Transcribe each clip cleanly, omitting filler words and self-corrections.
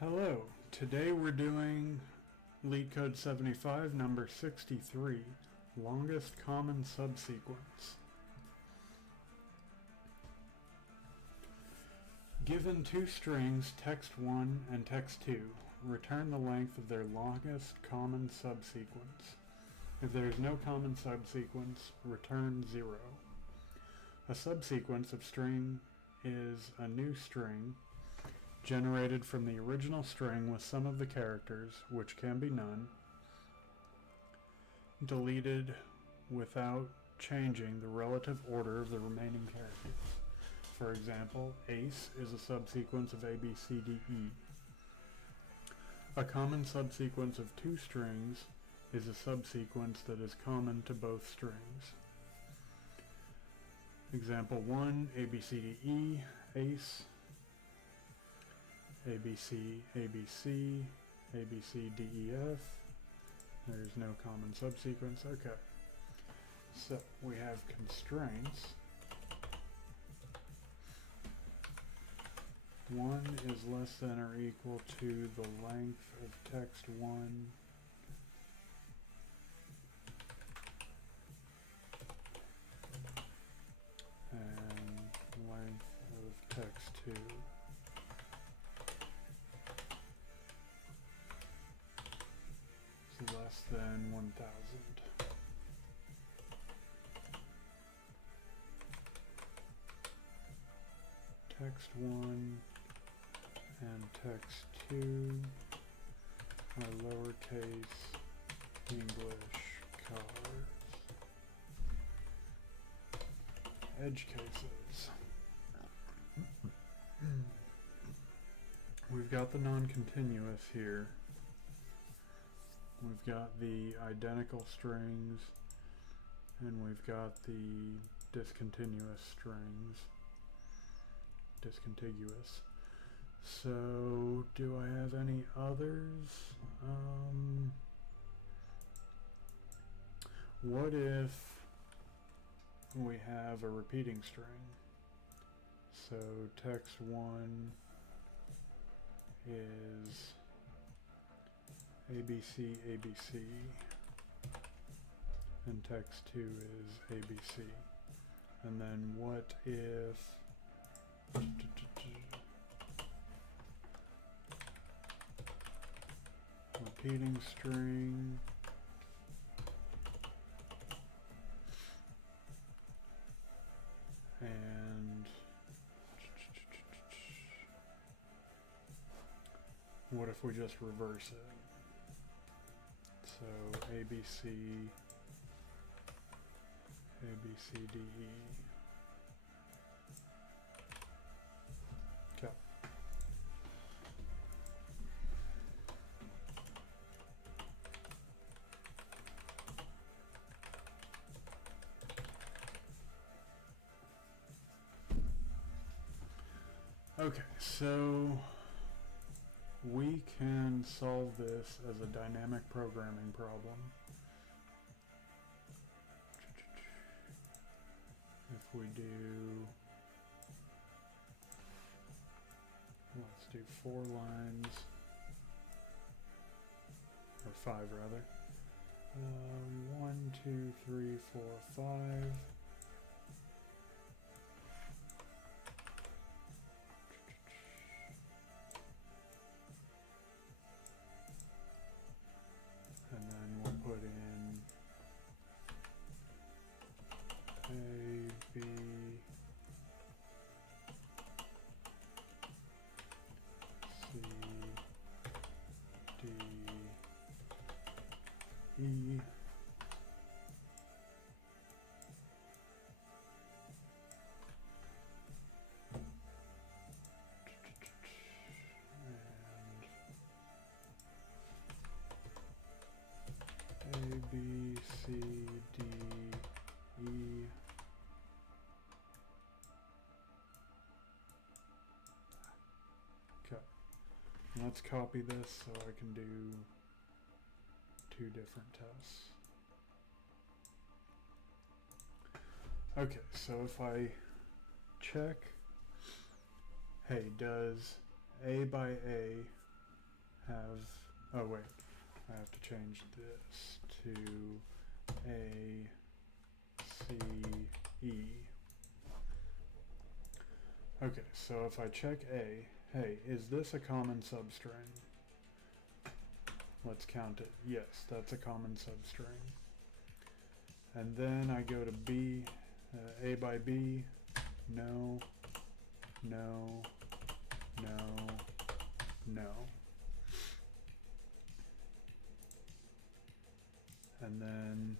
Hello, today we're doing LeetCode 75, number 63, longest common subsequence. Given two strings, text1 and text2, return the length of their longest common subsequence. If there is no common subsequence, return 0. A subsequence of string is a new string generated from the original string with some of the characters, which can be none, deleted without changing the relative order of the remaining characters. For example, ace is a subsequence of A, B, C, D, E. A common subsequence of two strings is a subsequence that is common to both strings. Example 1, A, B, C, D, E, ace, ABC, ABC, ABC, D, E, F. There's no common subsequence. Okay. So we have constraints. 1 is less than or equal to the length of text 1 and length of text 2. Is less than 1,000. Text 1 and text 2 are lowercase English colors. Edge cases. We've got the non-continuous here. We've got the identical strings, and we've got the discontinuous strings. Discontiguous. So, do I have any others? What if we have a repeating string? So, text 1 is ABC, ABC, and text 2 is ABC. And then what if repeating string and what if we just reverse it? So ABC, ABC, D, E. Okay. Okay, so we can solve this as a dynamic programming problem. If we do, let's do 4 lines, or 5 rather. 1, 2, 3, 4, 5. And then we'll put in A, B, C, D, E, A, B, C, D, E. Okay. Let's copy this so I can do 2 different tests. Okay, so if I check, hey, does A by A have, oh wait, I have to change this to A, C, E. Okay, so if I check A, hey, is this a common substring? Let's count it. Yes, that's a common substring. And then I go to B, A by B, no, no, no, no. And then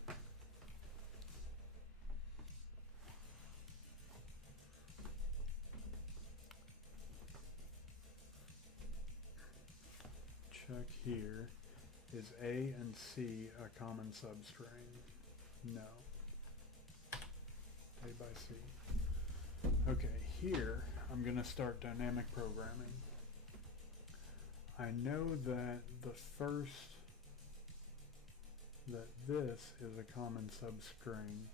check here. Is A and C a common substring? No. A by C. Okay, here I'm going to start dynamic programming. I know that this is a common substring.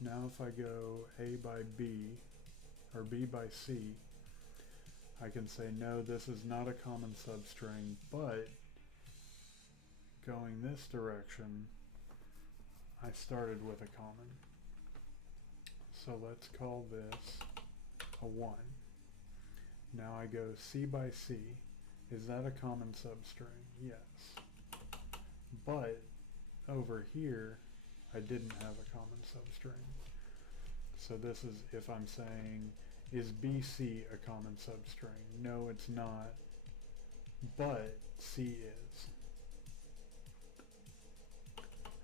Now if I go A by B, or B by C, I can say no, this is not a common substring, but going this direction, I started with a common. So let's call this a 1. Now I go C by C. Is that a common substring? Yes. But over here, I didn't have a common substring. So this is if I'm saying, is BC a common substring? No, it's not, but C is.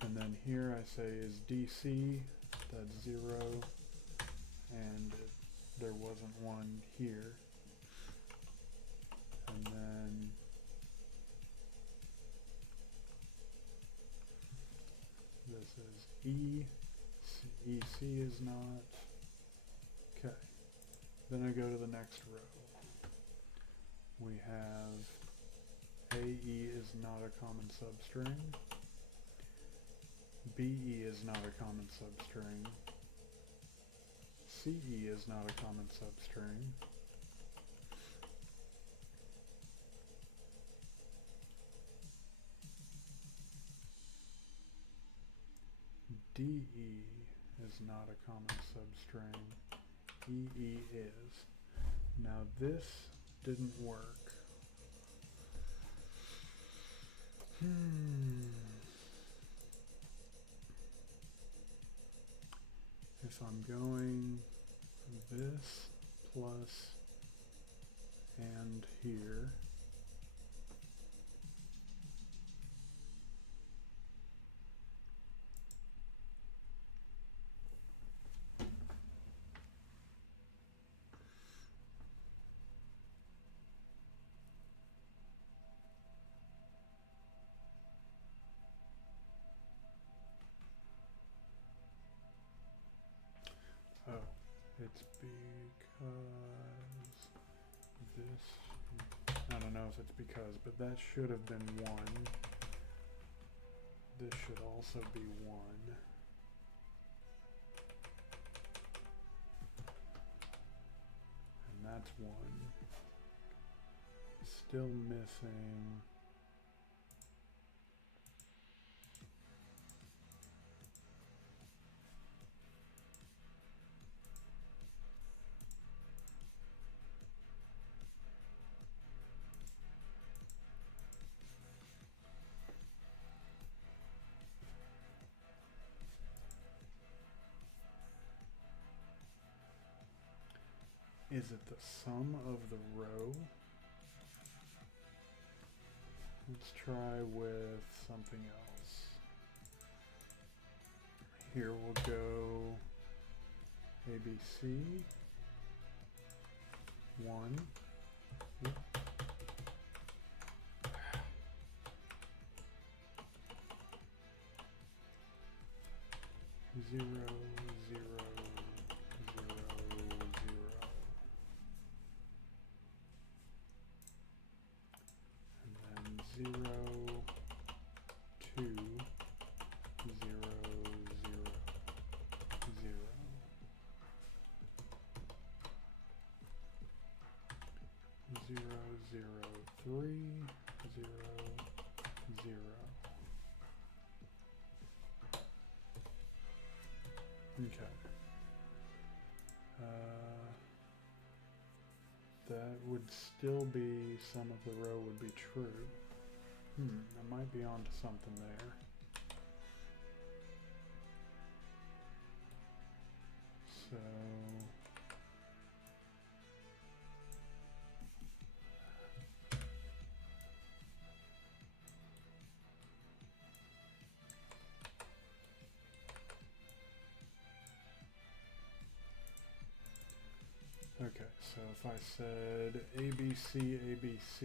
And then here I say, is DC, that's 0, and there wasn't one here. And then this is E, EC is not. Okay. Then I go to the next row. We have AE is not a common substring. BE is not a common substring. CE is not a common substring. DE is not a common substring. EE is. Now this didn't work. If I'm going this plus and here, oh, it's because this, I don't know if it's because, but that should have been 1. This should also be 1. And that's 1. Still missing. Is it the sum of the row? Let's try with something else. Here we'll go ABC 1. Yep. 0, 0, 0, 0. And then 0, 2, 0, 0, 0. 0, 0, 3, 0, would still be some of the row would be true. I might be onto something there. So okay, so if I said ABC, ABC,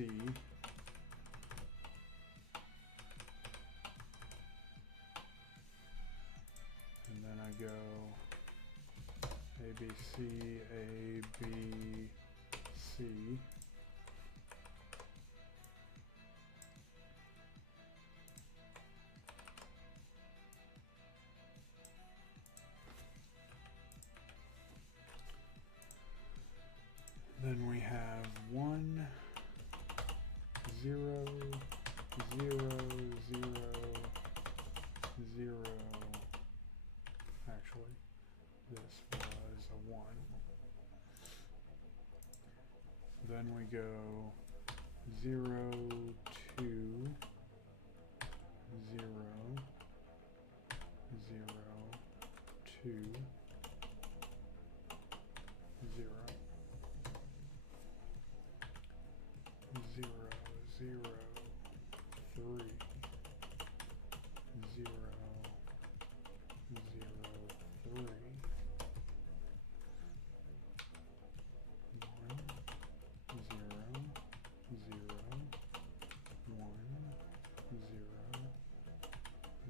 and then I go ABC, ABC, then we have 1, 0, 0, 0, 0. Actually, this was a 1. Then we go 0, 2, 0, 0, 2, 0. 0, 0, 3, 0, 0, 3, 1, 0, 0, 1, 0,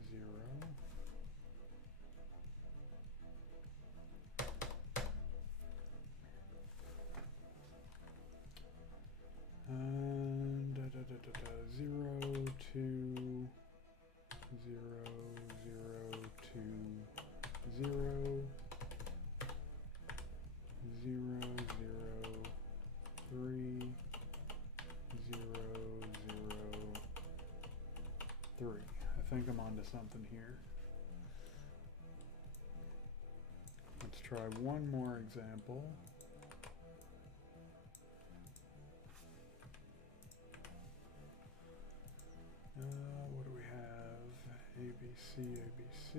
0. And 0, 2, 0, 0, 2, 0, 0, 0, 3, 0, 0, 3. I think I'm onto something here. Let's try one more example. What do we have? ABC, ABC.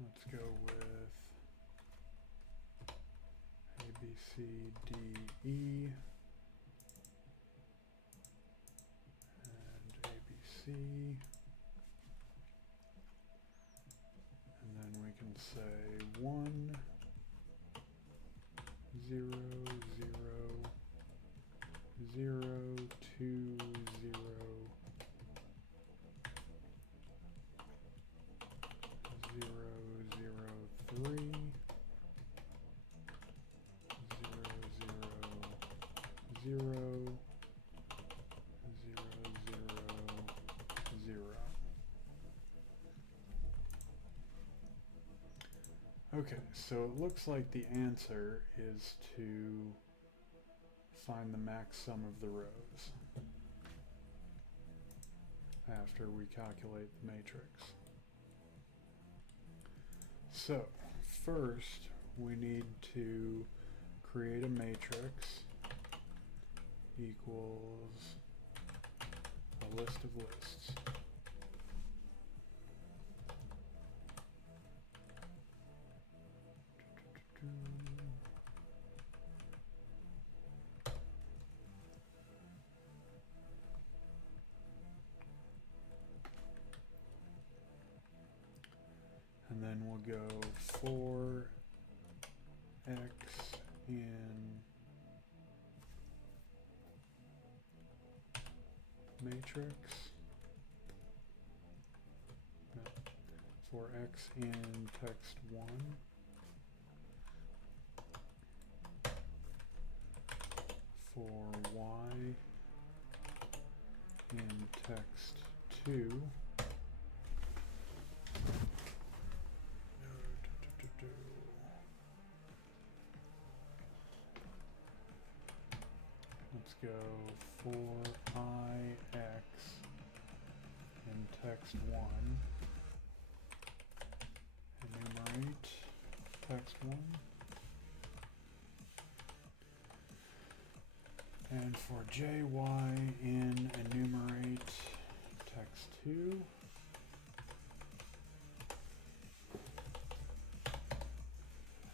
Let's go with A, B, C, D, E, and A, B, C. And then we can say 1, 0, 0, 0, 2, 0, 0, 0, 3, 0, 0, 0, 0, 0. Okay, so it looks like the answer is to find the max sum of the rows after we calculate the matrix. So first we need to create a matrix equals a list of lists. And then we'll go for x in matrix, no, for x in text1, for y in text2, let's go for I x text1, enumerate text1, and for jy in enumerate text2,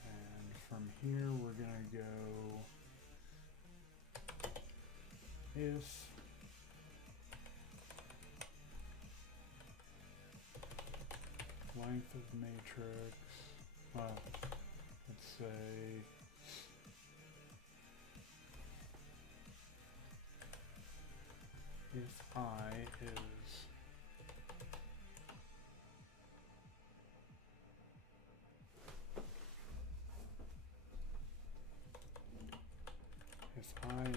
and from here we're going to go if length of matrix, well, let's say if I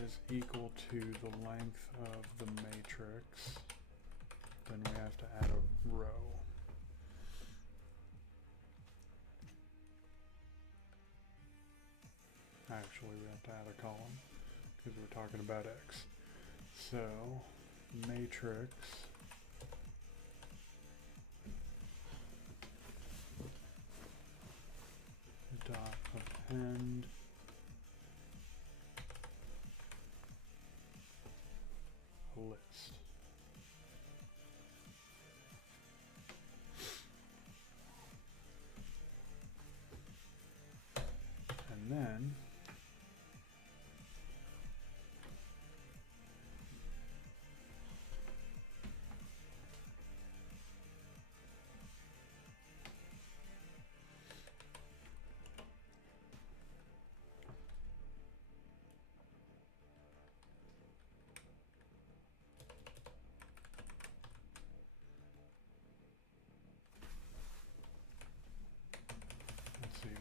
is equal to the length of the matrix, then we have to add a row. Actually, we have to add a column because we're talking about x. So, matrix dot append a list. And then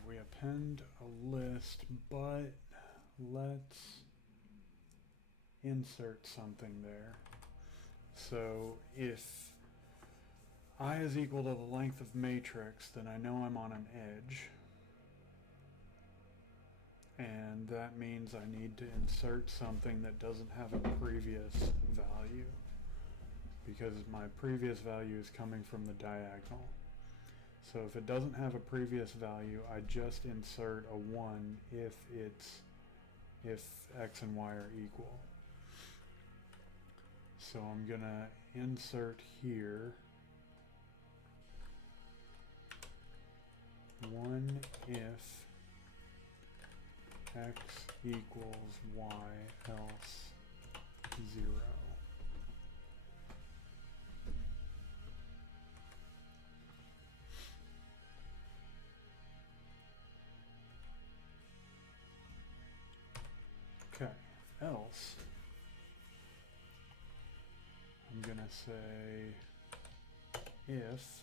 we append a list, but let's insert something there. So if I is equal to the length of matrix, then I know I'm on an edge. And that means I need to insert something that doesn't have a previous value, because my previous value is coming from the diagonal. So if it doesn't have a previous value, I just insert a 1 if x and y are equal. So I'm going to insert here 1 if x equals y else 0. Okay, else I'm going to say if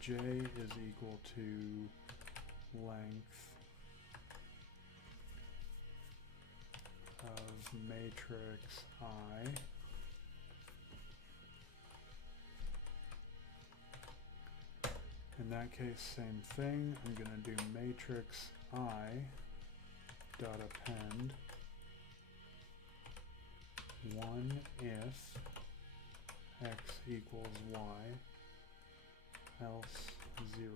j is equal to length of matrix I in that case, same thing. I'm going to do matrix I dot append 1 if x equals y else 0.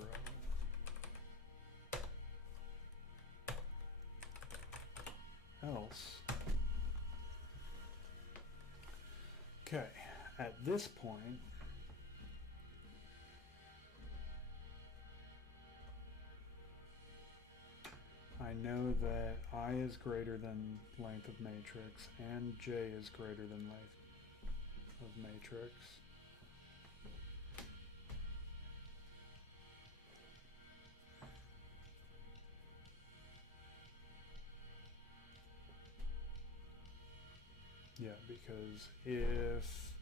Else. Okay, at this point I know that I is greater than length of matrix and j is greater than length of matrix. Yeah, because if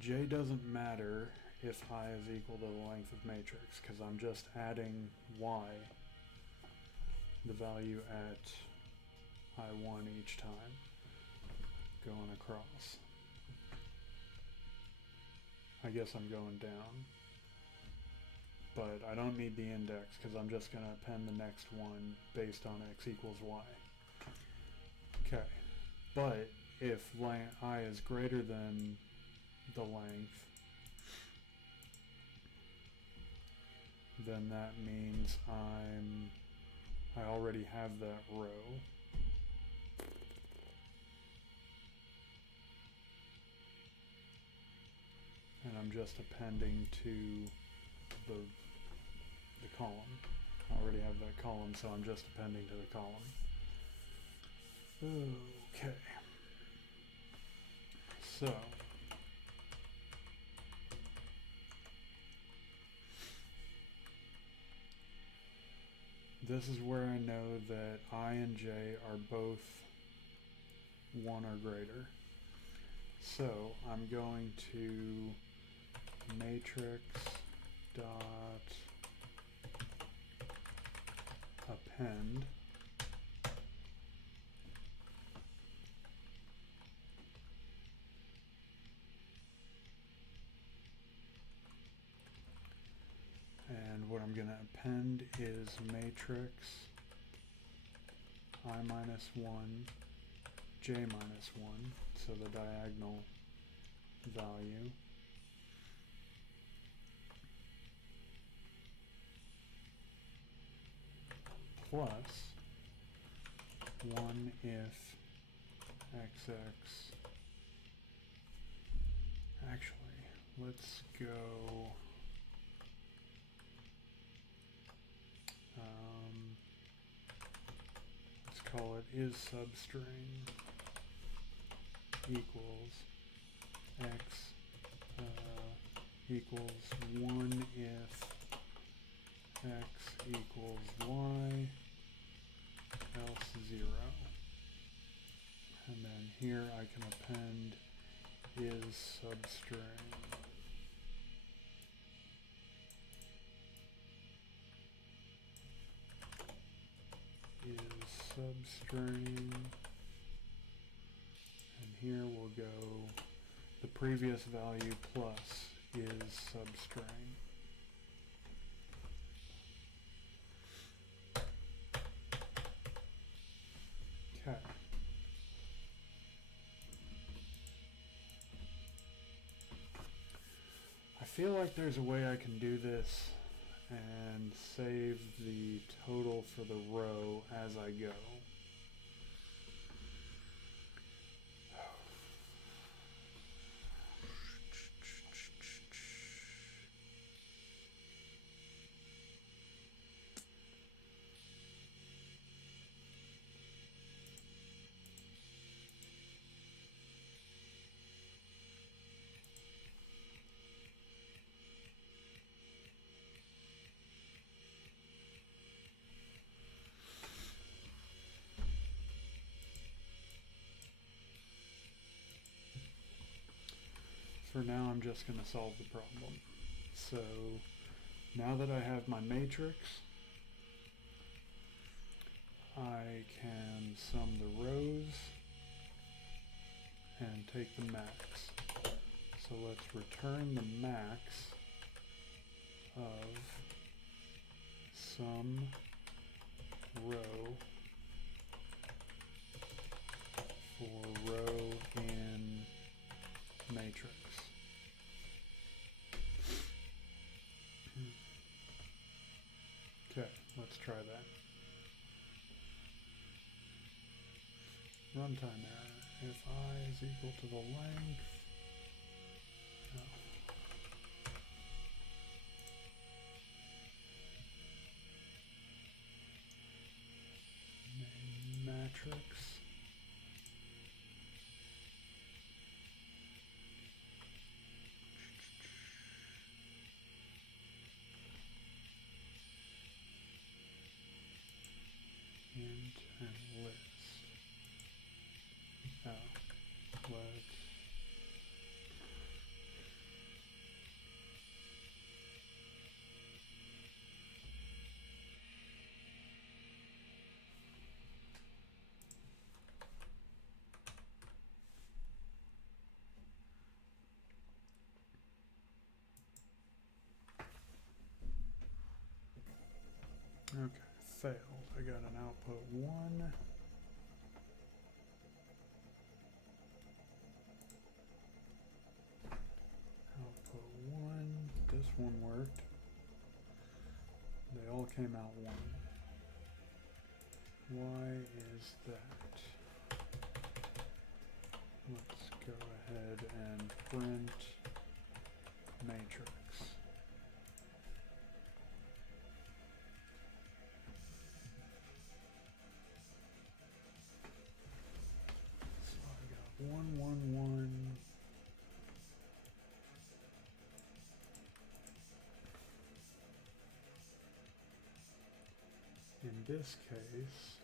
j doesn't matter if I is equal to the length of matrix, because I'm just adding y, the value at I1 each time, going across. I guess I'm going down, but I don't need the index because I'm just going to append the next one based on x equals y. Okay, but if I is greater than the length, then that means I already have that row. And I'm just appending to the column. I already have that column, so I'm just appending to the column. Okay. So this is where I know that I and j are both 1 or greater. So I'm going to matrix dot append and what I'm going to append is matrix I minus 1 j minus 1, so the diagonal value, plus 1 if xx. Actually, let's go let's call it is substring equals x equals 1 if x equals y else 0. And then here I can append is substring and here we'll go the previous value plus is substring. Okay. I feel like there's a way I can do this and save the total for the row as I go. For now, I'm just going to solve the problem. So now that I have my matrix, I can sum the rows and take the max. So let's return the max of sum row for row in matrix. Okay, let's try that. Runtime error. If I is equal to the length, matrix int and list. Let's okay, failed. I got an output 1. all came out 1. Why is that? Let's go ahead and print matrix. So I got 1, 1, 1. In this case,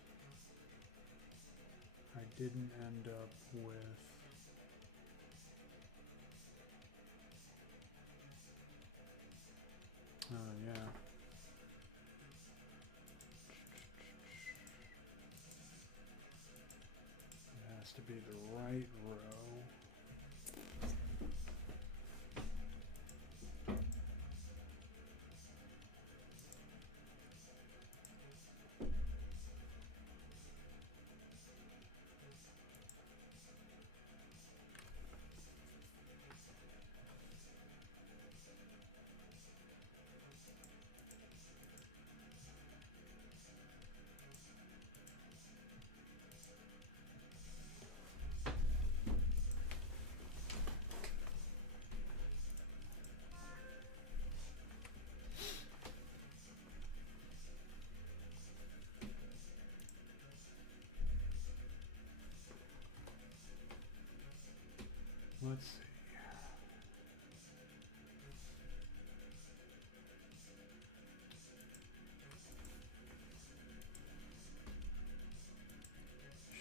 I didn't end up with yeah. It has to be the right row. Let's see.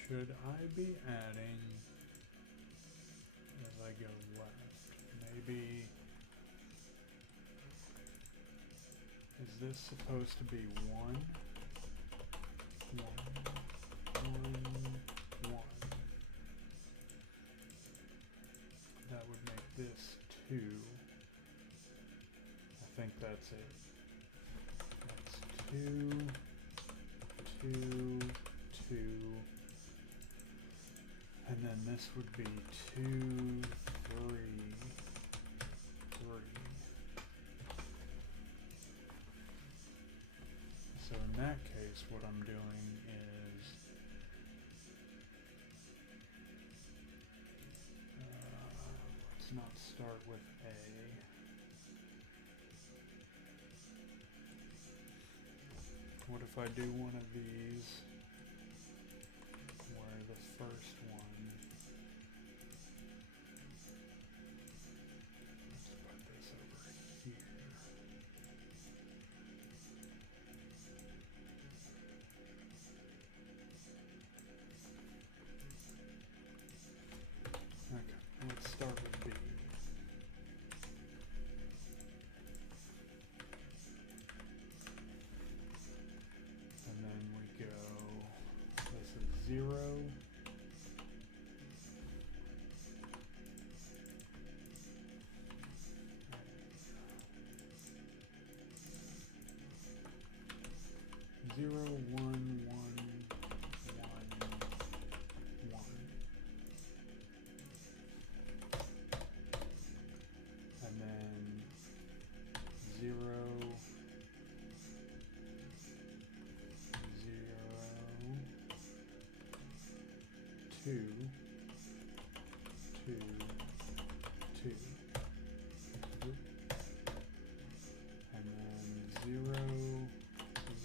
Should I be adding as I go left? Maybe, is this supposed to be 1? 1, 1, 1. That would make this 2. I think that's it. That's 2, 2, 2. And then this would be 2, 3, 3. So in that case, what I'm doing is let's not start with A. What if I do one of these where the first one, let's put this over here. Okay, let's start with B. And then we go, this is 0. 0, 1, 1, 1, 1. And then 0, 0, 2, 2, 2. And then 0,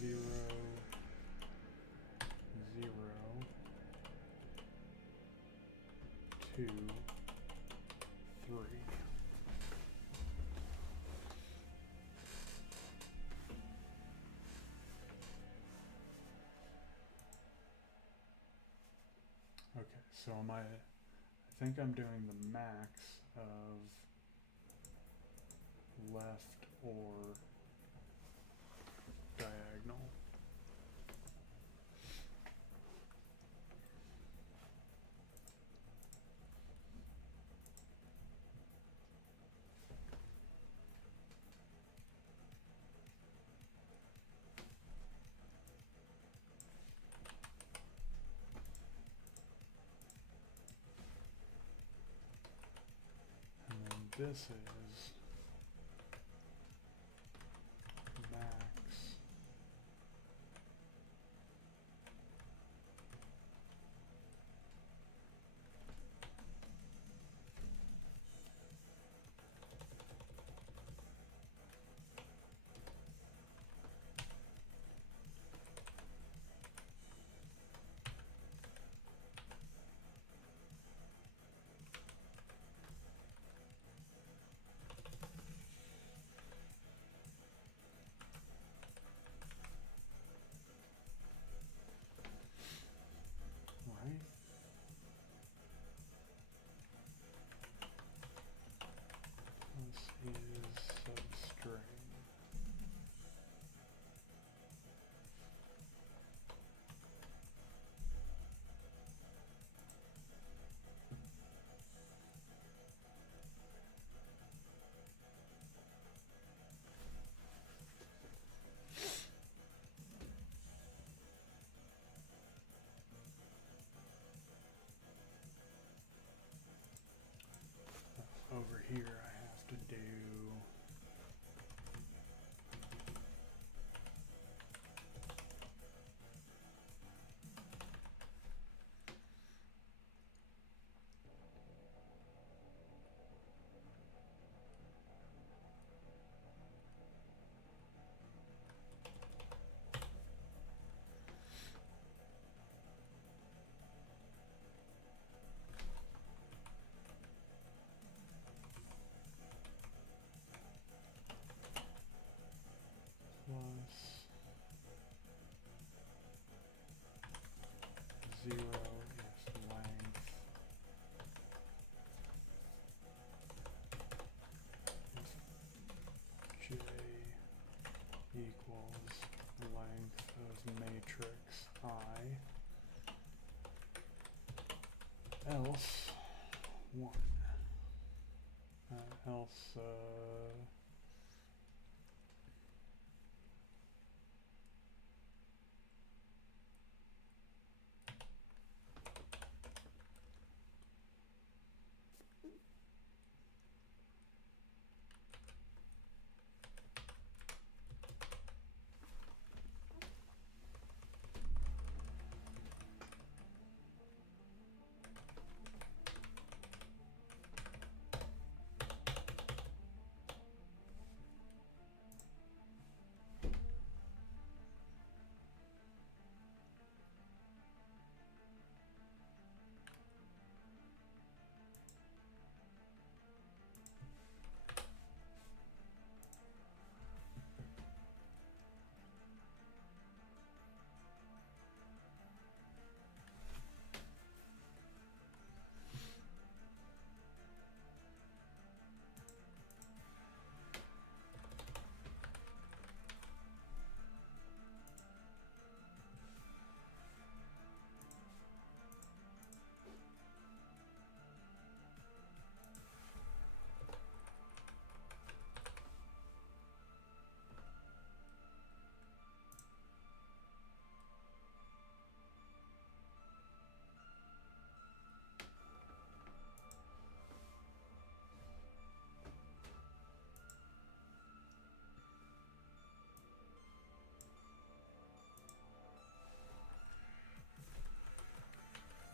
0, 0, 2, 3. Okay, so I think I'm doing the max of left or diagonal. This is max here I have to do plus 0 is length is j equals length of matrix I, else 1. Else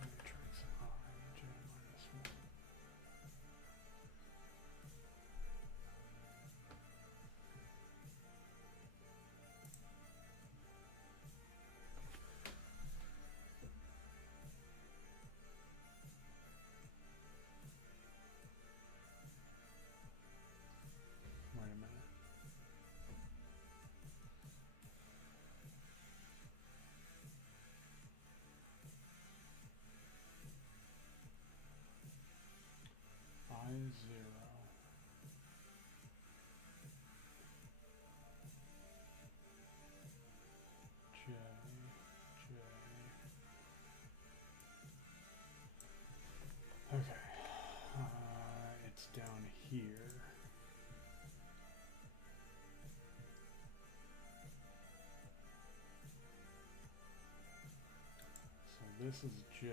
matrix I, j minus 1. Wait a minute. I0 j j. Okay. It's down here. So this is j.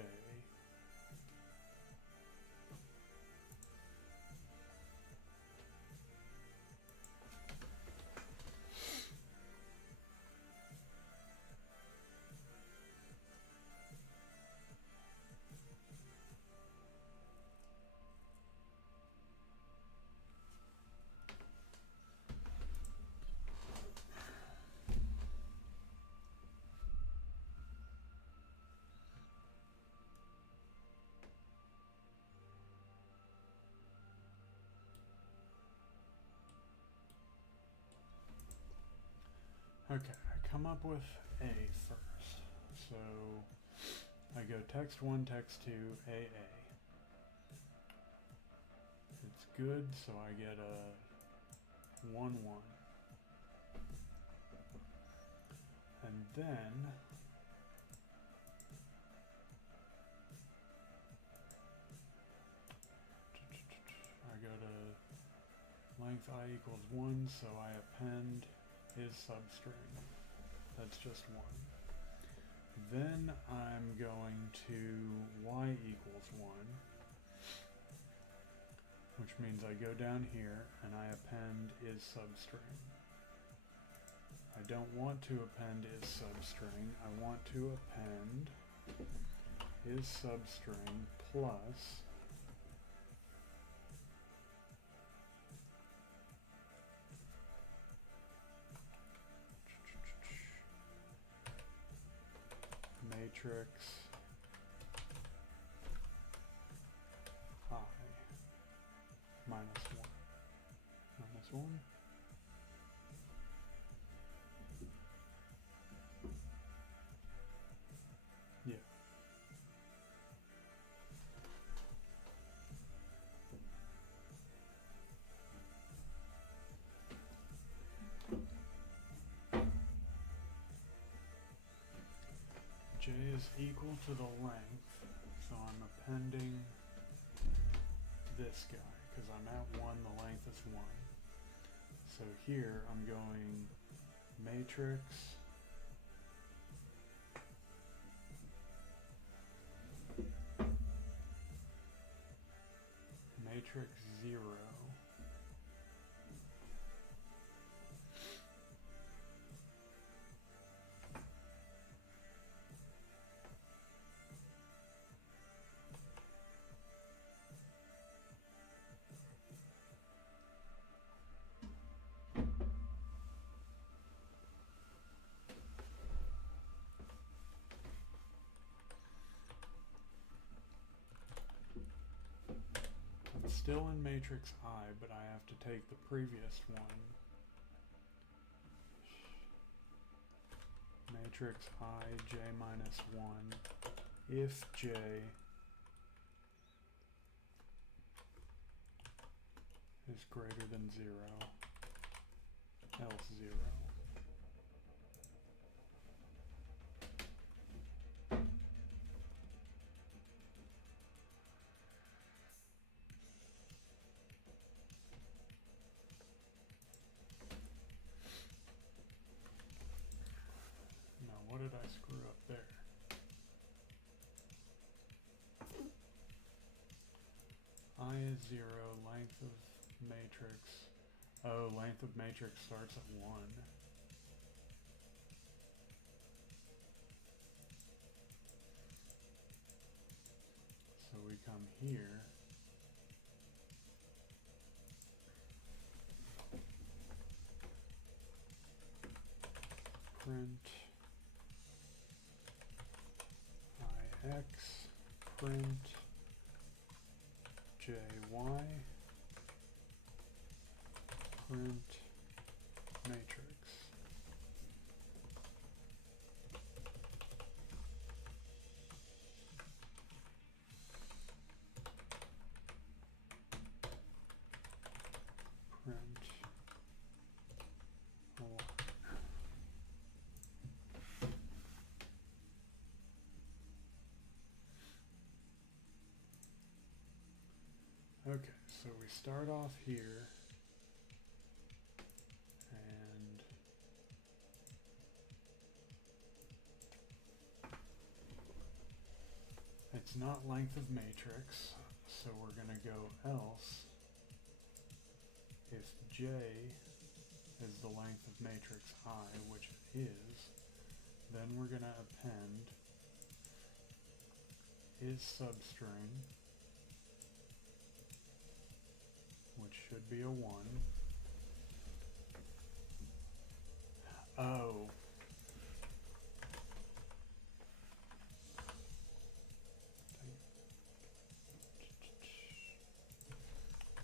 Okay, I come up with A first. So I go text 1, text 2, AA. It's good, so I get a 1, 1. And then I go to length I equals 1, so I append his substring. That's just 1. Then I'm going to y equals 1, which which means I go down here and I append is substring. I don't want to append is substring. I want to append is substring plus matrix I minus 1. Minus 1. Yeah. J is equal to the length, so I'm appending this guy, because I'm at 1, the length is 1. So here I'm going matrix matrix 0 still in matrix I, but I have to take the previous one. Matrix I, j minus 1, if j is greater than 0, else 0. What did I screw up there? I is 0, length of matrix. Oh, length of matrix starts at 1. So we come here. Print X, print jy, print matrix. Print okay, so we start off here, and it's not length of matrix, so we're going to go else if j is the length of matrix I, which it is, then we're going to append is substring, which should be a 1. Oh.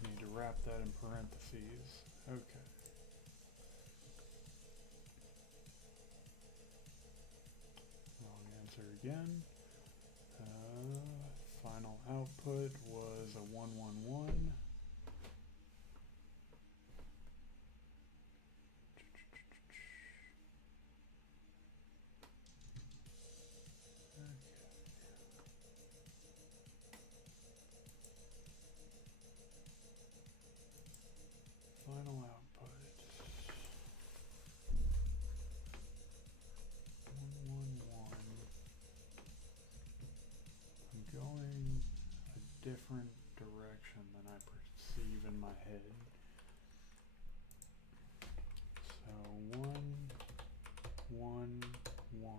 Need to wrap that in parentheses. Okay. Wrong answer again. Final output was a 111. Final output 111. I'm going a different direction in my head. So 1, 1, 1.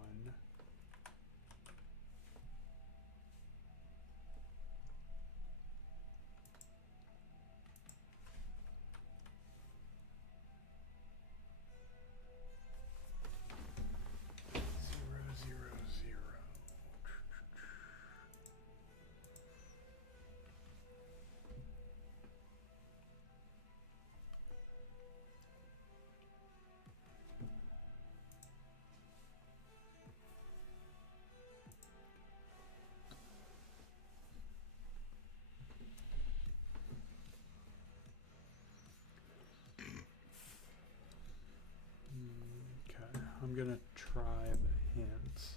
Okay, I'm gonna try the hints.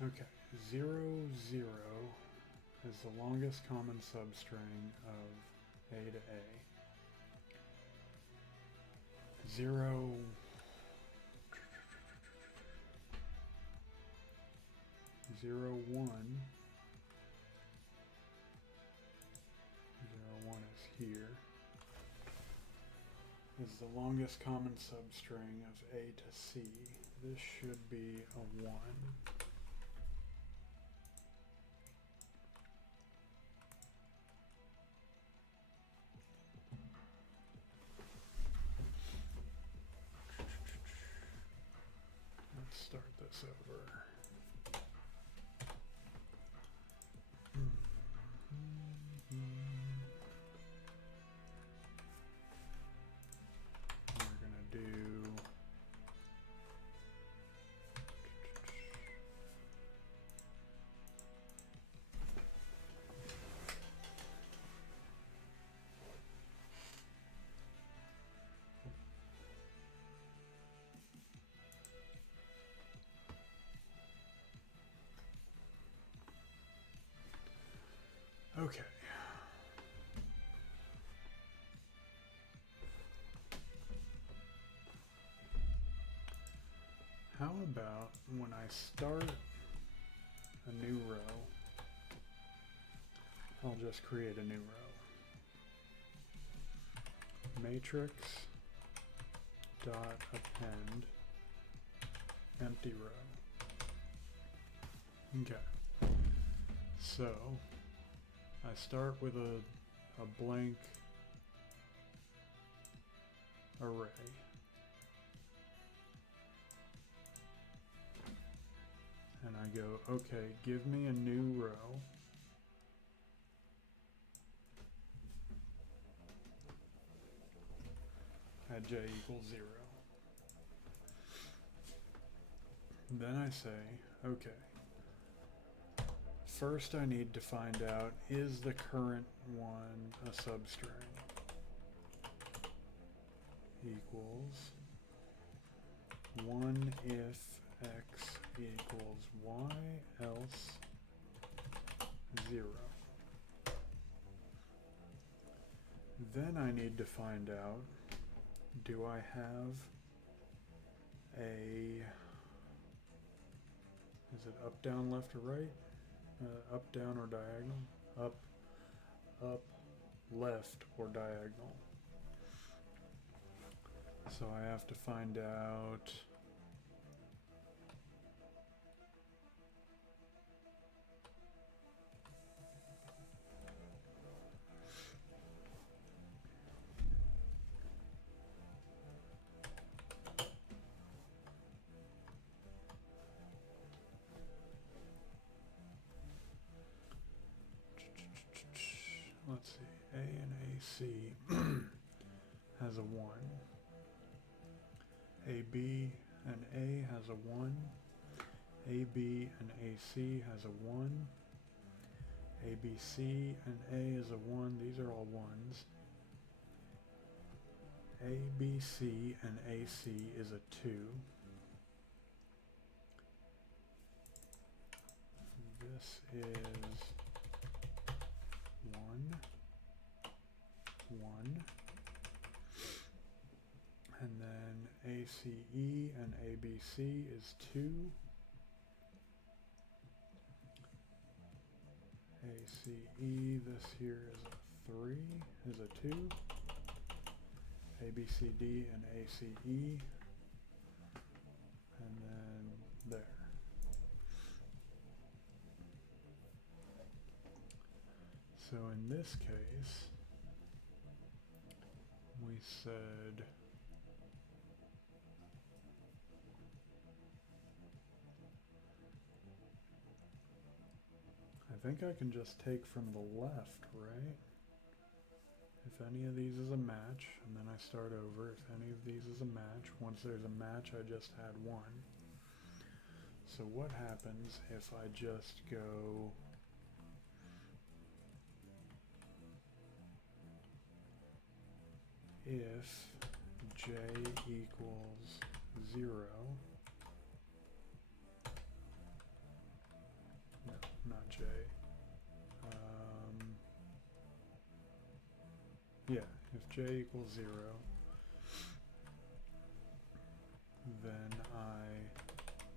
Okay, 0, 0 is the longest common substring of A to A. 0, 0, 1, 0, 1 is here, is the longest common substring of A to C. This should be a 1. Let's start this over. We're gonna do okay. How about when I start a new row, I'll just create a new row. Matrix dot append empty row. Okay. So I start with a blank array. And I go, okay, give me a new row. At j equals 0. Then I say, okay, first I need to find out, is the current one a substring? Equals 1 if x equals y, else 0. Then I need to find out, do I have a, is it up, down, left, or right? Up, down, or diagonal? Up, up, left, or diagonal. So I have to find out let's see, A and AC has a 1. AB and A has a 1. AB and AC has a 1. ABC and A is a 1. These are all 1s. ABC and AC is a 2. This is 1. And then ACE and ABC is 2. ACE, this here is a 3, is a 2. ABCD and ACE, and then there. So in this case, we said I think I can just take from the left, right? If any of these is a match, and then I start over. If any of these is a match, once there's a match, I just had 1. So what happens if I just go if j equals 0, no, not j, yeah, if j equals 0, then I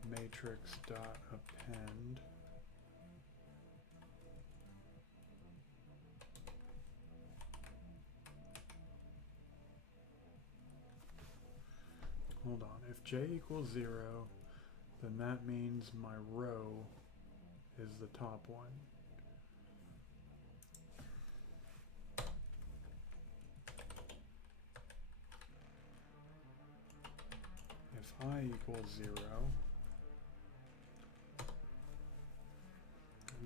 matrix dot append hold on, if j equals 0, then that means my row is the top one. If I equals 0,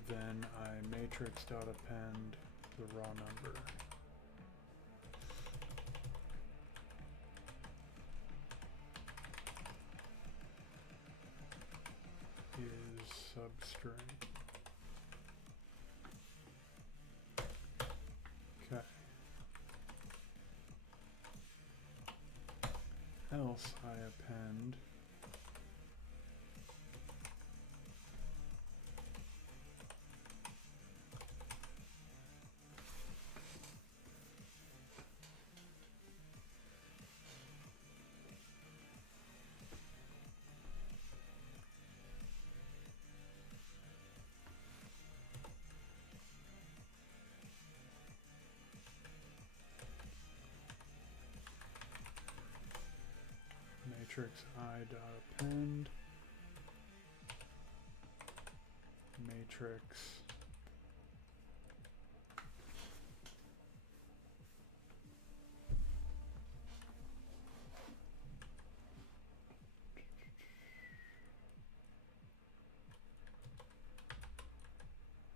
then I matrix dot append the raw number. Is substring. Okay. Else I append matrix I dot append matrix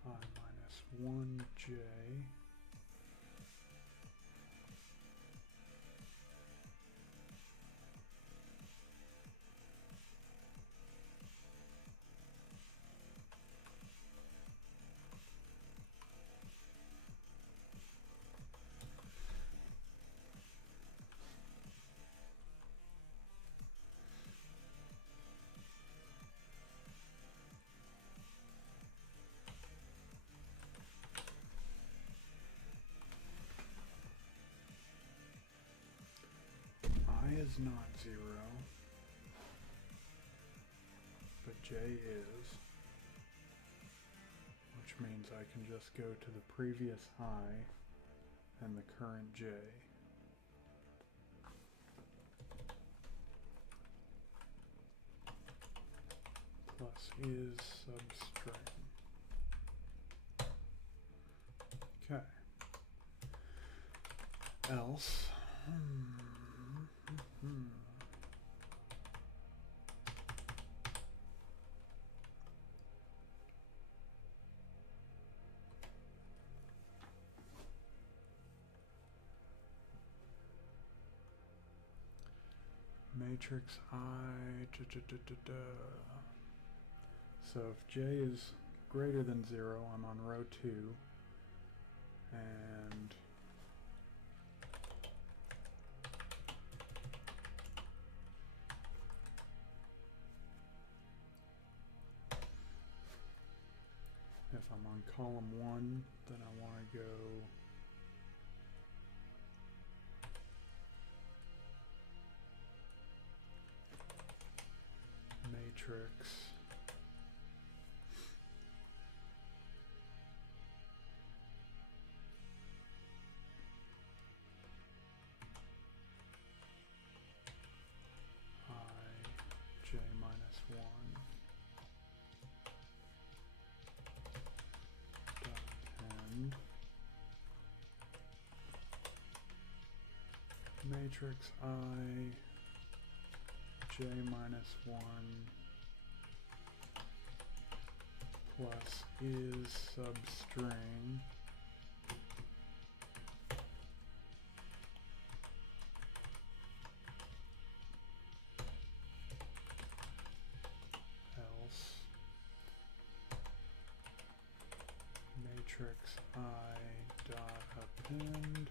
I minus 1j is not 0, but j is, which means I can just go to the previous I and the current j. Plus is substring. Okay. Else. Matrix I, So if j is greater than 0, I'm on row 2, and if I'm on column 1, then I want to go matrix j minus 1 dot end matrix I j minus 1 plus is substring else matrix I dot append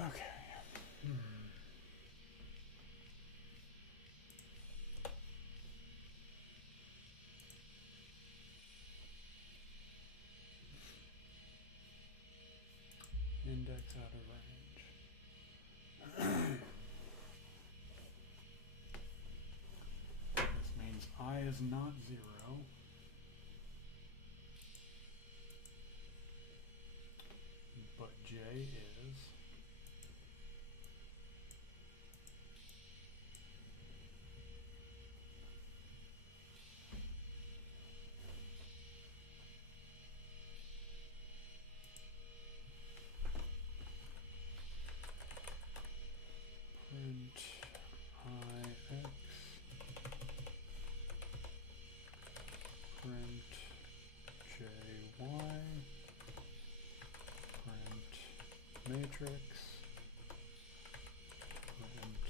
okay. Index out of range. This means I is not 0. But j is. Print ix, print jy, print matrix, print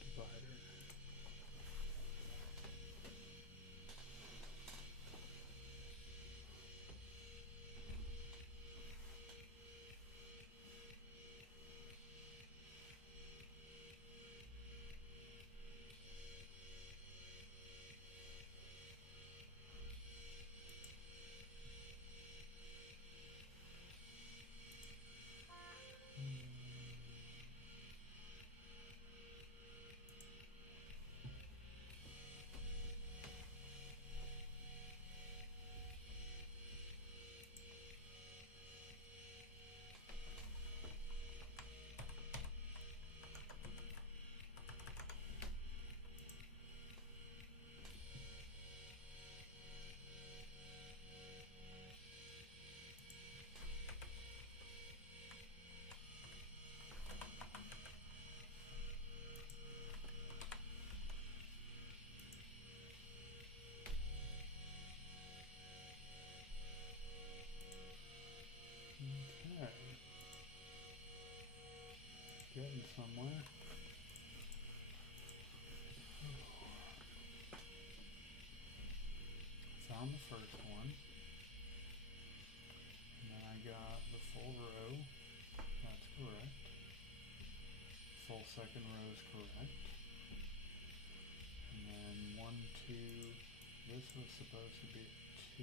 divider. getting somewhere. Found the first one. And then I got the full row. That's correct. Full second row is correct. And then 1, 2. This was supposed to be 2.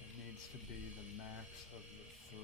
It needs to be the max of the 3.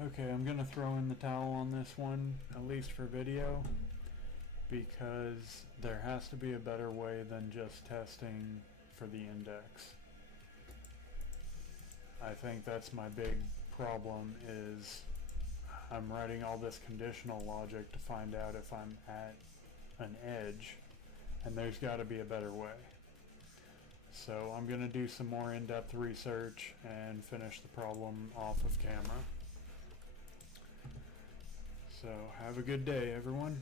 Okay, I'm gonna throw in the towel on this one, at least for video, because there has to be a better way than just testing for the index. I think that's my big problem, is I'm writing all this conditional logic to find out if I'm at an edge, and there's got to be a better way. So I'm going to do some more in-depth research and finish the problem off of camera. So have a good day, everyone.